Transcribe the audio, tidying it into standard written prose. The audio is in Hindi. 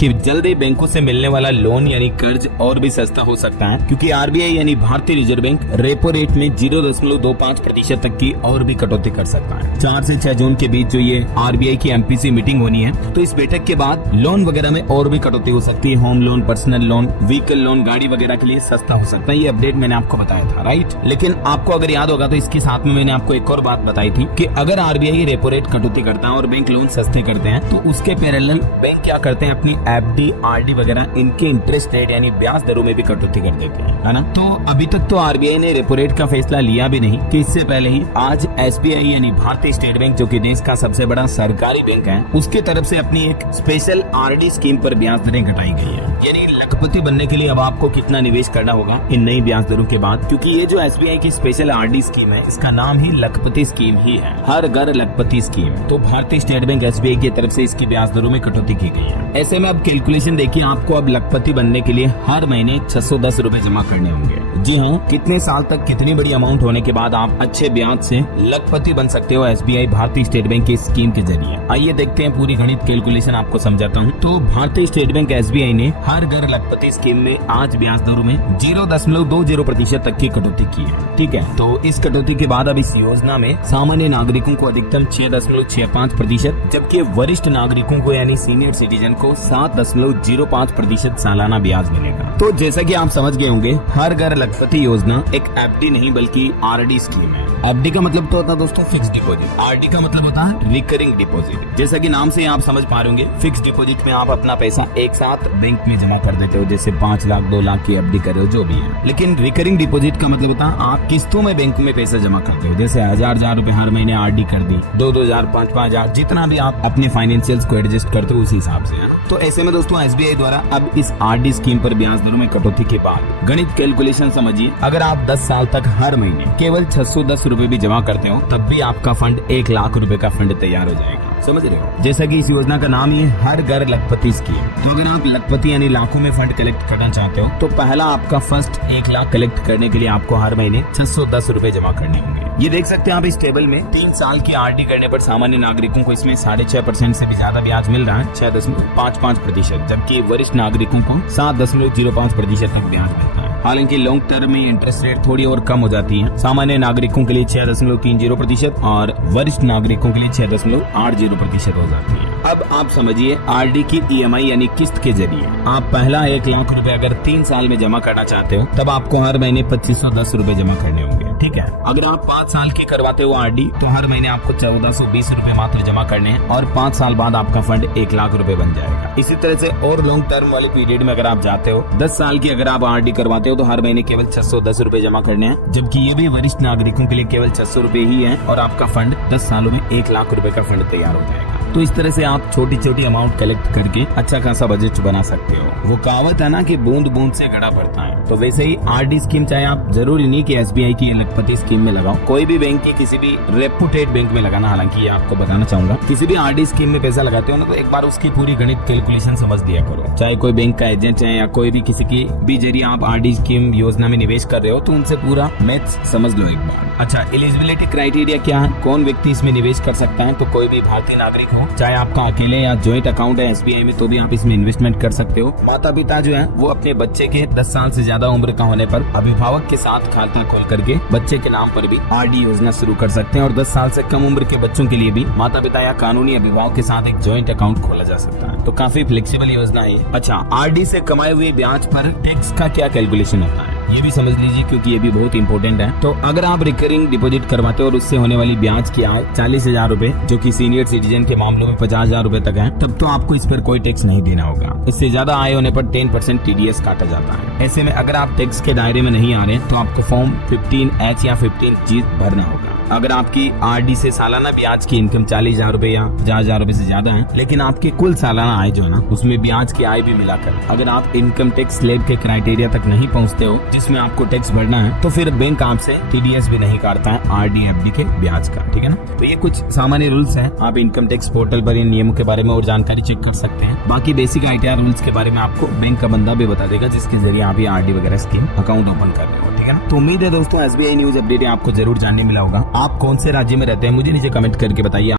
कि जल्द ही बैंकों से मिलने वाला लोन यानी कर्ज और भी सस्ता हो सकता है, क्योंकि आरबीआई यानी भारतीय रिजर्व बैंक रेपो रेट में 0.25% तक की और भी कटौती कर सकता है। 4 से 6 जून के बीच जो ये आरबीआई की एमपीसी मीटिंग होनी है, तो इस बैठक के बाद लोन वगैरह में और भी कटौती हो सकती है। Home loan, personal loan, vehicle loan, गाड़ी वगैरह के लिए सस्ता हो सकता है। ये अपडेट मैंने आपको बताया था, राइट। लेकिन आपको अगर याद होगा तो इसके साथ में मैंने आपको एक और बात बताई थी कि अगर आरबीआई रेपो रेट कटौती करता है और बैंक लोन सस्ते करते हैं, तो उसके पैरेलल बैंक क्या करते हैं, अपनी एफडी, आरडी वगैरह इनके इंटरेस्ट रेट यानी ब्याज दरों में भी कटौती कर देते हैं, है ना। तो अभी तक तो आरबीआई ने रेपो रेट का फैसला लिया भी नहीं, कि इससे पहले ही आज एसबीआई यानी भारतीय स्टेट बैंक, जो कि देश का सबसे बड़ा सरकारी बैंक है, उसके तरफ से अपनी एक स्पेशल आरडी स्कीम पर ब्याज दरें घटाई गई है। यानी लखपति बनने के लिए अब आपको कितना निवेश करना होगा इन नई ब्याज दरों के बाद, क्योंकि ये जो एसबीआई की स्पेशल आरडी स्कीम है, इसका नाम ही लखपति स्कीम ही है, हर घर लखपति स्कीम। तो भारतीय स्टेट बैंक एसबीआई की तरफ से इसकी ब्याज दरों में कटौती की गई है। ऐसे में अब कैलकुलेशन देखिए, आपको अब लखपति बनने के लिए हर महीने 610 रुपए जमा करने होंगे। जी हाँ, कितने साल तक कितनी बड़ी अमाउंट होने के बाद आप अच्छे ब्याज से लखपति बन सकते हो एसबीआई भारतीय स्टेट बैंक की स्कीम के जरिए। आइए देखते हैं पूरी गणित कैलकुलेशन आपको समझाता हूँ। तो भारतीय स्टेट बैंक एसबीआई ने हर घर लखपति स्कीम में आज ब्याज दरों में 0.20% तक की कटौती की है, ठीक है। तो इस कटौती के बाद अब इस योजना में सामान्य नागरिकों को अधिकतम 6.65%, जबकि वरिष्ठ नागरिकों को यानी सीनियर सिटीजन को 7.05% सालाना ब्याज मिलेगा। तो जैसा कि आप समझ गए होंगे, हर घर लखपति योजना एक एफडी नहीं बल्कि आरडी स्कीम है। एफडी का मतलब तो होता है दोस्तों फिक्स डिपॉजिट, आरडी का मतलब होता है रिकरिंग डिपॉजिट। जैसा कि नाम से आप समझ पा रहे होंगे, फिक्स डिपॉजिट में आप अपना पैसा एक साथ बैंक में जमा कर देते हो, जैसे 5 लाख 2 लाख की एफडी कर रहे हो, जो भी है। लेकिन रिकरिंग डिपॉजिट का मतलब होता है आप किस्तों में बैंक में पैसा जमा करते हो, जैसे 1000 रुपए हर महीने आरडी कर दी, 2-2000, 5-5000, जितना भी आप अपने फाइनेंशियल्स को एडजस्ट करते हो उस हिसाब से। तो ऐसे में दोस्तों एसबीआई द्वारा अब इस आरडी स्कीम पर ब्याज दरों में कटौती के बाद गणित कैलकुलेशन समझिए, अगर आप 10 साल तक हर महीने केवल 610 रुपए भी जमा करते हो, तब भी आपका फंड 1 लाख रुपए का फंड तैयार हो जाएगा। समझ रहे हो, जैसा कि इस योजना का नाम ही है हर घर लखपति स्कीम। तो अगर आप लखपति यानी लाखों में फंड कलेक्ट करना चाहते हो, तो पहला आपका फर्स्ट 1 लाख कलेक्ट करने के लिए आपको हर महीने 610 रुपए जमा करने होंगे। ये देख सकते हैं आप इस टेबल में, 3 साल की आरडी करने पर सामान्य नागरिकों को इसमें 6.5% से भी ज्यादा ब्याज मिल रहा है, 6.55%, जबकि वरिष्ठ नागरिकों को 7.05% तक ब्याज मिलता है। हालांकि लॉन्ग टर्म में इंटरेस्ट रेट थोड़ी और कम हो जाती है, सामान्य नागरिकों के लिए 6.30% और वरिष्ठ नागरिकों के लिए 6.80% हो जाती है। अब आप समझिए, आरडी की ईएमआई यानी किस्त के जरिए आप पहला 1 लाख रुपए अगर 3 साल में जमा करना चाहते हो, तब आपको हर महीने 2510 रुपए जमा करने होंगे, ठीक है। अगर आप 5 साल की करवाते हो आरडी, तो हर महीने आपको 1420 रुपए मात्र जमा करने हैं और 5 साल बाद आपका फंड 1 लाख रुपए बन जाएगा। इसी तरह से और लॉन्ग टर्म वाले पीरियड में अगर आप जाते हो, 10 साल की अगर आप आरडी करवाते हो, तो हर महीने केवल 610 रुपए जमा करने हैं, जबकि ये भी वरिष्ठ नागरिकों के लिए केवल 600 रुपए ही है और आपका फंड 10 सालों में 1 लाख रुपए का फंड तैयार हो जाएगा। तो इस तरह से आप छोटी छोटी अमाउंट कलेक्ट करके अच्छा खासा बजट बना सकते हो। वो कहावत है ना कि बूंद बूंद से घड़ा भरता है, तो वैसे ही आरडी स्कीम चाहे आप जरूरी नहीं कि एसबीआई की लखपति स्कीम में लगाओ, कोई भी बैंक की किसी भी रेपुटेड बैंक में लगाना। हालांकि ये आपको बताना चाहूंगा, किसी भी आरडी स्कीम में पैसा लगाते हो ना, तो एक बार उसकी पूरी गणित कैलकुलेशन समझ दिया करो। चाहे कोई बैंक का एजेंट है या कोई भी किसी की भी जरिए आप आरडी स्कीम योजना में निवेश कर रहे हो, तो उनसे पूरा मैथ्स समझ लो एक बार। अच्छा, एलिजिबिलिटी क्राइटेरिया क्या है, कौन व्यक्ति इसमें निवेश कर सकता है? तो कोई भी भारतीय नागरिक हो, चाहे आपका अकेले या ज्वाइंट अकाउंट है एसबीआई में, तो भी आप इसमें इन्वेस्टमेंट कर सकते हो। माता पिता जो है वो अपने बच्चे के 10 साल से ज्यादा उम्र का होने पर अभिभावक के साथ खाता खोल करके बच्चे के नाम पर भी आरडी योजना शुरू कर सकते हैं, और 10 साल से कम उम्र के बच्चों के लिए भी माता पिता या कानूनी अभिभावक के साथ एक ज्वाइंट अकाउंट खोला जा सकता है। तो काफी फ्लेक्सिबल योजना है। अच्छा, आरडी से कमाए हुए ब्याज पर टैक्स का क्या कैलकुलेशन होता है, ये भी समझ लीजिए, क्योंकि ये भी बहुत इंपॉर्टेंट है। तो अगर आप रिकरिंग डिपॉजिट करवाते हो और उससे होने वाली ब्याज की आय 40,000 रुपए, जो कि सीनियर सिटीजन के मामलों में 50,000 रुपए तक है, तब तो आपको इस पर कोई टैक्स नहीं देना होगा। इससे ज्यादा आय होने पर 10% टीडीएस काटा जाता है। ऐसे में अगर आप टैक्स के दायरे में नहीं आ रहे, तो आपको फॉर्म 15H या 15G भरना होगा। अगर आपकी आरडी से सालाना ब्याज की इनकम 40,000 रुपए या 50,000 रुपए से ज्यादा है, लेकिन आपकी कुल सालाना आय जो है ना, उसमें ब्याज की आय भी मिलाकर अगर आप इनकम टैक्स स्लैब के क्राइटेरिया तक नहीं पहुंचते हो जिसमें आपको टैक्स भरना है, तो फिर बैंक आपसे टीडीएस भी नहीं काटता है आरडी एफडी के ब्याज का, ठीक है ना। तो ये कुछ सामान्य रूल्स हैं। आप इनकम टैक्स पोर्टल पर इन नियमों के बारे में और जानकारी चेक कर सकते हैं। बाकी बेसिक आईटीआर रूल्स के बारे में आपको बैंक का बंदा भी बता देगा, जिसके जरिए आप ये आरडी वगैरह स्कीम अकाउंट ओपन कर रहे हो, ठीक है ना। तो उम्मीद है दोस्तों एसबीआई न्यूज अपडेट आपको जरूर जानने मिला होगा। आप कौन से राज्य में रहते हैं मुझे नीचे कमेंट करके बताइए।